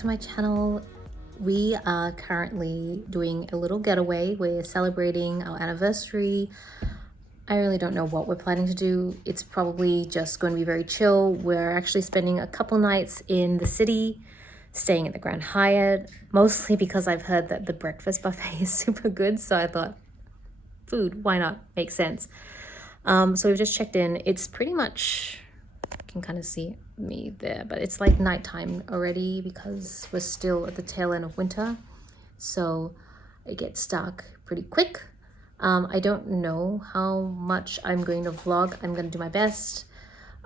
to my channel. We are currently doing a little getaway. We're celebrating our anniversary. I really don't know what we're planning to do. It's probably just going to be very chill. We're actually spending a couple nights in the city, staying at the Grand Hyatt, mostly because I've heard that the breakfast buffet is super good. So I thought, food, why not? Makes sense. So we've just checked in. It's pretty much, you can kind of see me there, but it's like nighttime already because we're still at the tail end of winter. So it gets dark pretty quick. I don't know how much I'm going to vlog. I'm going to do my best.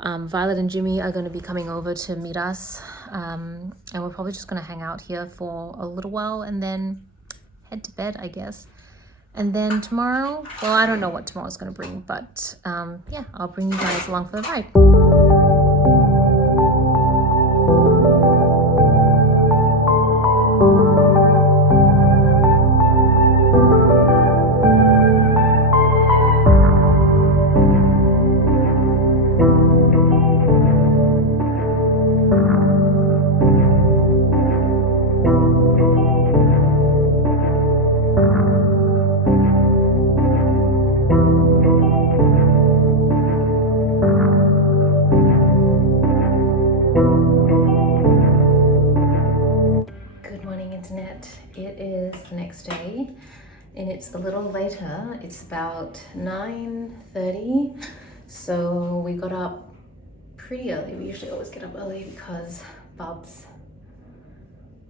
Violet and Jimmy are going to be coming over to meet us. And we're probably just going to hang out here for a little while and then head to bed, I guess. And then tomorrow, well, I don't know what tomorrow's going to bring, but yeah, I'll bring you guys along for the ride. It is the next day and it's a little later. It's about 9:30, so we got up pretty early. We usually always get up early because Bubs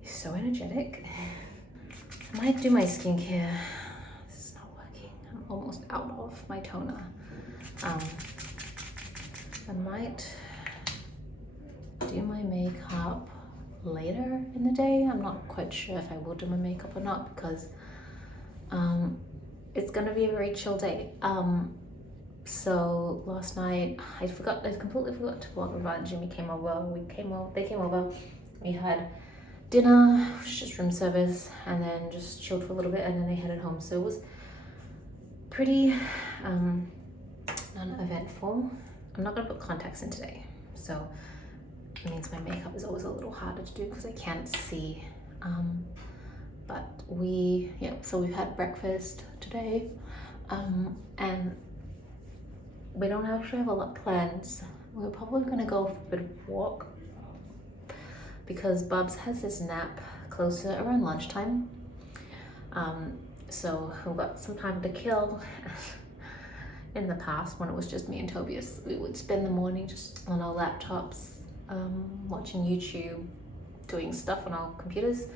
is so energetic. I might do my skincare. This is not working. I'm almost out of my toner. I might do my makeup later in the day. I'm not quite sure if I will do my makeup or not because it's gonna be a very chill day. So last night I completely forgot to vlog about Jimmy came over. They came over. We had dinner, just room service, and then just chilled for a little bit, and then they headed home. So it was pretty non-eventful. I'm not gonna put contacts in today, so it means my makeup is always a little harder to do because I can't see. But so we've had breakfast today, and we don't actually have a lot planned. We're probably gonna go for a bit of walk because Bubs has this nap closer around lunchtime. So we've got some time to kill. In the past, when it was just me and Tobias, we would spend the morning just on our laptops, watching YouTube, doing stuff on our computers.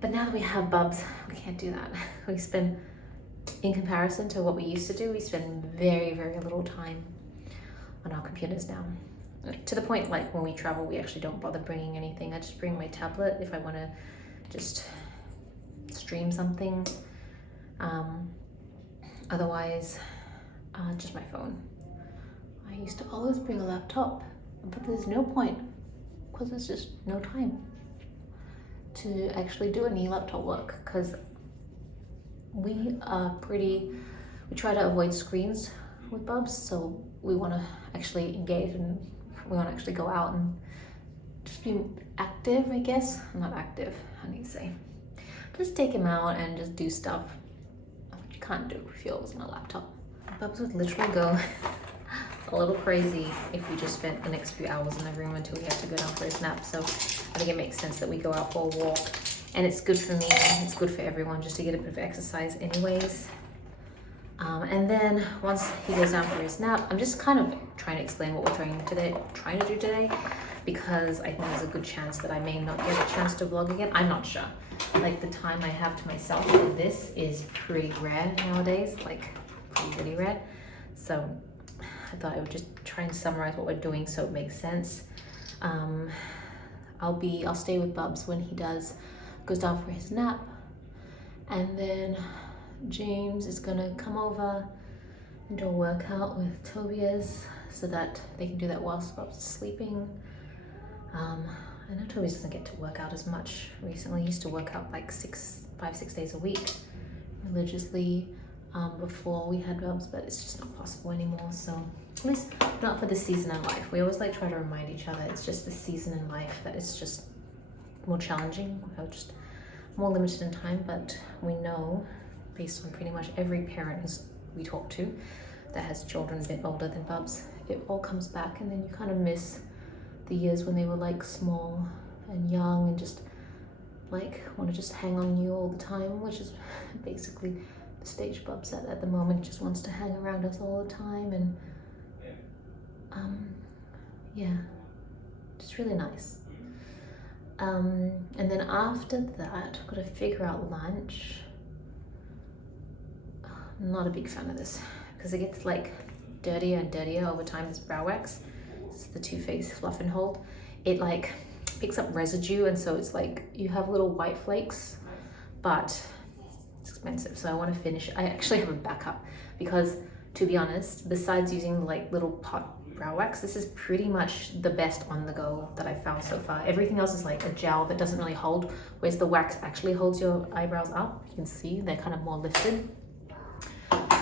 But now that we have Bubs, we can't do that. We spend, in comparison to what we used to do, we spend very, very little time on our computers now. To the point, like when we travel, we actually don't bother bringing anything. I just bring my tablet if I want to just stream something. Otherwise, just my phone. I used to always bring a laptop, but there's no point because there's just no time to actually do any laptop work because we try to avoid screens with Bubs, so we want to actually engage and we want to actually go out and just be active, I guess. Not active, how do you say? Just take him out and just do stuff you can't do if you're always on a laptop. Bubs would literally go a little crazy if we just spent the next few hours in the room until we have to go down for his nap. So I think it makes sense that we go out for a walk, and it's good for me, it's good for everyone just to get a bit of exercise anyways. And then once he goes down for his nap, I'm just kind of trying to explain what we're trying to do today because I think there's a good chance that I may not get a chance to vlog again. I'm not sure. Like the time I have to myself for this is pretty rare nowadays, like pretty rare. So I thought I would just try and summarize what we're doing so it makes sense. I'll stay with Bubs when he goes down for his nap, and then James is gonna come over and do a workout with Tobias so that they can do that whilst Bubs is sleeping. I know Tobias doesn't get to work out as much recently. He used to work out like 5-6 days a week religiously before we had Bubs, but it's just not possible anymore. So at least not for this season in life. We always like try to remind each other it's just the season in life that it's just more challenging, just more limited in time. But we know, based on pretty much every parent we talk to that has children a bit older than Bubs, it all comes back, and then you kind of miss the years when they were like small and young and just like want to just hang on you all the time, which is basically the stage Bubs at the moment. Just wants to hang around us all the time, and yeah, just really nice. And then after that, I've got to figure out lunch. I'm not a big fan of this because it gets like dirtier and dirtier over time. This brow wax, it's the Too Faced Fluff and Hold. It like picks up residue, and so it's like you have little white flakes, but it's expensive. So I want to finish. I actually have a backup because, to be honest, besides using like little pot brow wax, this is pretty much the best on the go that I've found so far. Everything else is like a gel that doesn't really hold, whereas the wax actually holds your eyebrows up. You can see they're kind of more lifted.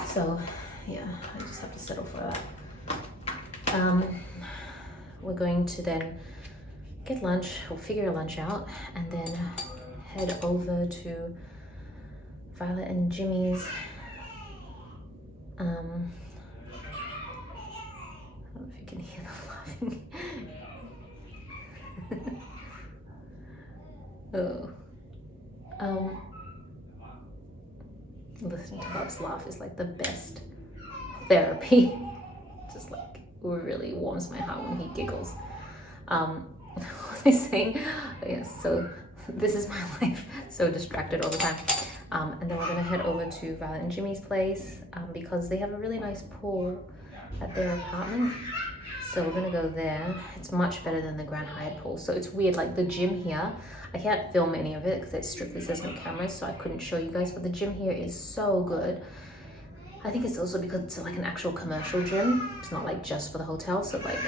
So yeah, I just have to settle for that. We're going to then get lunch, or figure lunch out, and then head over to Violet and Jimmy's. I don't know if you can hear them laughing. Oh. Listening to Bubs laugh is like the best therapy. Just like really warms my heart when he giggles. What was I saying? Oh, yes, so this is my life, so distracted all the time. And then we're gonna head over to Violet and Jimmy's place because they have a really nice pool at their apartment. So we're gonna go there. It's much better than the Grand Hyatt pool. So it's weird, like the gym here, I can't film any of it because it strictly says no cameras, so I couldn't show you guys, but the gym here is so good. I think it's also because it's like an actual commercial gym. It's not like just for the hotel, so like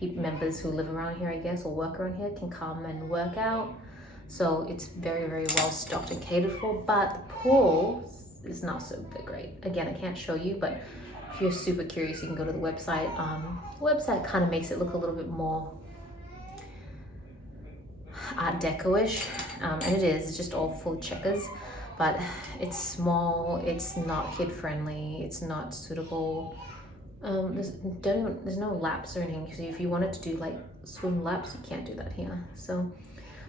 members who live around here, I guess, or work around here can come and work out. So it's very, very well stocked and catered for, but the pool is not so great. Again, I can't show you, but if you're super curious, you can go to the website. The website kind of makes it look a little bit more Art Deco-ish, and it is. It's just all full checkers, but it's small. It's not kid friendly. It's not suitable. There's no laps or anything. So if you wanted to do like swim laps, you can't do that here. So,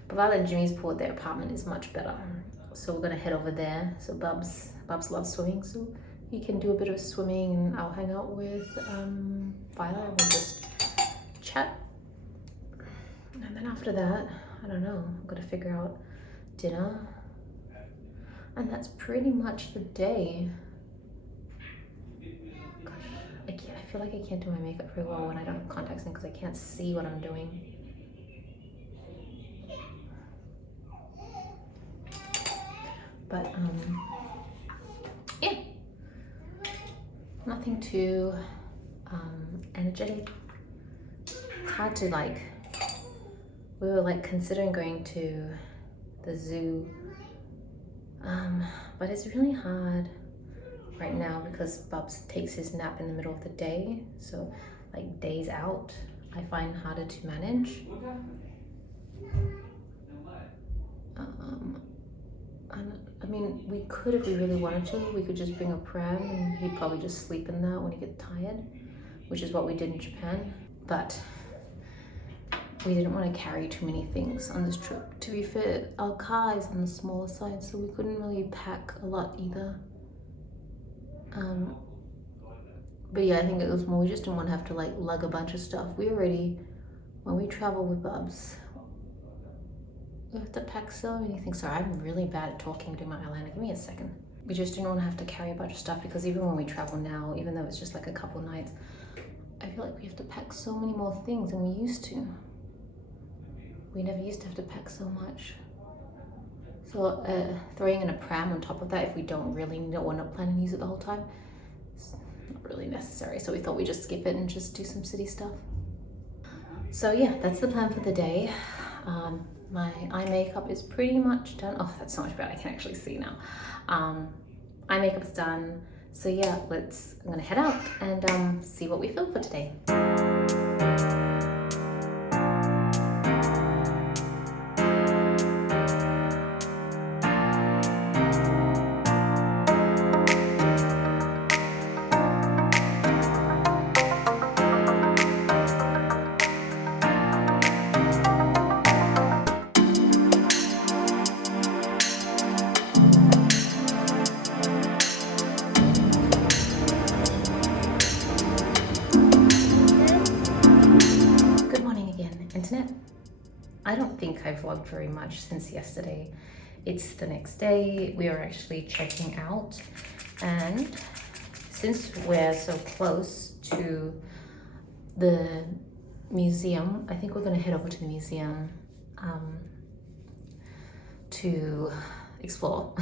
but Violet and Jimmy's pool at their apartment is much better. So we're gonna head over there. So Bubs loves swimming, so he can do a bit of swimming, and I'll hang out with Violet and we'll just chat. And then after that, I don't know, I'm gonna figure out dinner. And that's pretty much the day. Gosh, I feel like I can't do my makeup very well when I don't have contacts in because I can't see what I'm doing. But yeah, nothing too energetic. It's hard to like, we were like considering going to the zoo, but it's really hard right now because Bubs takes his nap in the middle of the day. So like days out, I find harder to manage. I mean, we could, if we really wanted to, we could just bring a pram and he'd probably just sleep in that when he gets tired, which is what we did in Japan. But we didn't want to carry too many things on this trip. To be fair, our car is on the smaller side, so we couldn't really pack a lot either. But yeah, I think it was more, we just didn't want to have to like lug a bunch of stuff. When we travel with Bubs, we have to pack so many things. Sorry, I'm really bad at talking, doing my eyeliner. Give me a second. We just didn't want to have to carry a bunch of stuff because even when we travel now, even though it's just like a couple nights, I feel like we have to pack so many more things than we used to. We never used to have to pack so much. So throwing in a pram on top of that, if we don't really know, we're not planning to use it the whole time, it's not really necessary. So we thought we'd just skip it and just do some city stuff. So yeah, that's the plan for the day. My eye makeup is pretty much done. Oh, that's so much better. I can actually see now. Eye makeup's done. So yeah, I'm gonna head out and see what we film for today. I don't think I vlogged very much since yesterday. It's the next day. We are actually checking out, and since we're so close to the museum, I think we're gonna head over to the museum to explore.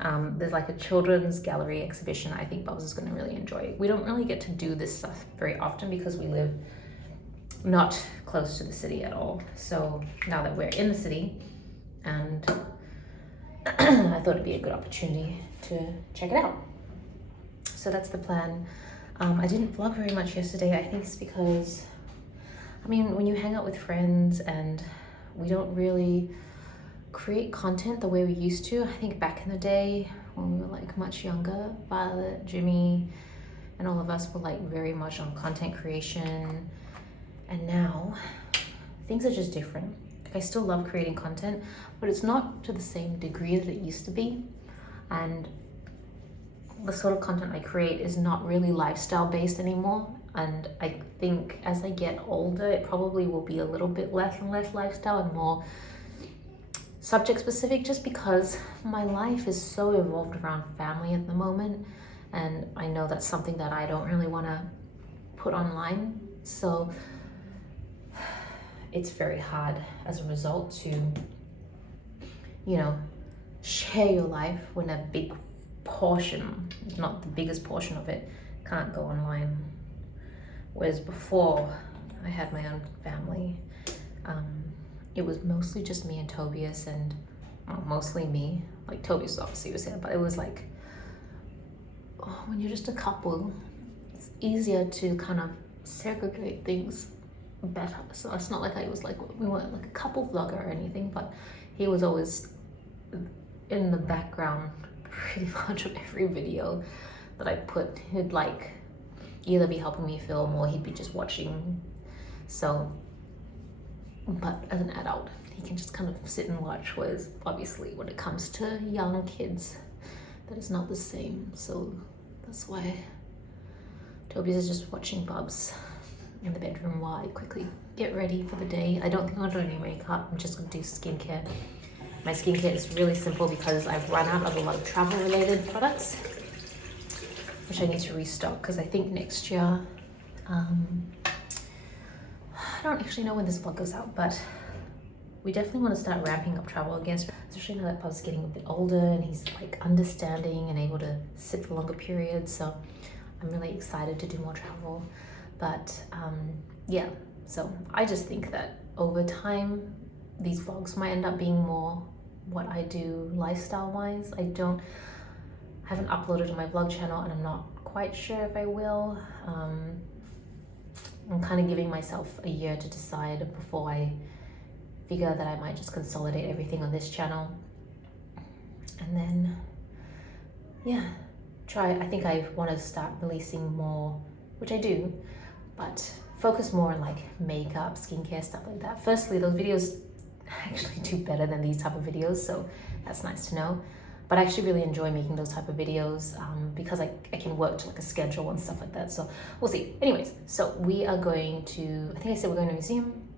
There's like a children's gallery exhibition I think Bubs is gonna really enjoy. We don't really get to do this stuff very often because we live not close to the city at all. So now that we're in the city, and I thought it'd be a good opportunity to check it out. So that's the plan. I didn't vlog very much yesterday. I think it's because, I mean, when you hang out with friends and we don't really create content the way we used to. I think back in the day when we were like much younger, Violet, Jimmy, and all of us were like very much on content creation. And now things are just different. Like, I still love creating content, but it's not to the same degree that it used to be. And the sort of content I create is not really lifestyle based anymore. And I think as I get older, it probably will be a little bit less and less lifestyle and more subject specific, just because my life is so evolved around family at the moment. And I know that's something that I don't really want to put online. So it's very hard as a result to, you know, share your life when a big portion, not the biggest portion of it, can't go online. Whereas before I had my own family, it was mostly just me and Tobias, and well, mostly me. Like Tobias obviously was here, but it was like, when you're just a couple, it's easier to kind of segregate things better. So it's not like I was like, we weren't like a couple vlogger or anything, but he was always in the background pretty much of every video that I put. He'd like either be helping me film or he'd be just watching. So, but as an adult, he can just kind of sit and watch, whereas obviously when it comes to young kids, that is not the same. So that's why Tobias is just watching Bubs in the bedroom while I quickly get ready for the day. I don't think I'm gonna do any makeup. I'm just gonna do skincare. My skincare is really simple because I've run out of a lot of travel related products, which I need to restock because I think next year, I don't actually know when this vlog goes out, but we definitely want to start ramping up travel again, especially now that Bub's getting a bit older and he's like understanding and able to sit for longer periods. So I'm really excited to do more travel. But yeah, so I just think that over time, these vlogs might end up being more what I do lifestyle wise. I haven't uploaded to my vlog channel and I'm not quite sure if I will. I'm kind of giving myself a year to decide before I figure that I might just consolidate everything on this channel. And then, yeah, I think I want to start releasing more, which I do, but focus more on like makeup, skincare, stuff like that. Firstly, those videos actually do better than these type of videos, so that's nice to know. But I actually really enjoy making those type of videos because I can work to like a schedule and stuff like that. So we'll see. Anyways, so we are going to, I think I said we're going to a museum,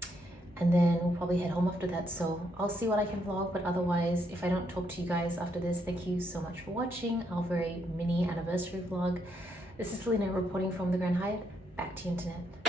and then we'll probably head home after that. So I'll see what I can vlog, but otherwise, if I don't talk to you guys after this, thank you so much for watching our very mini anniversary vlog. This is Celina reporting from the Grand Hyatt. Back to you, internet.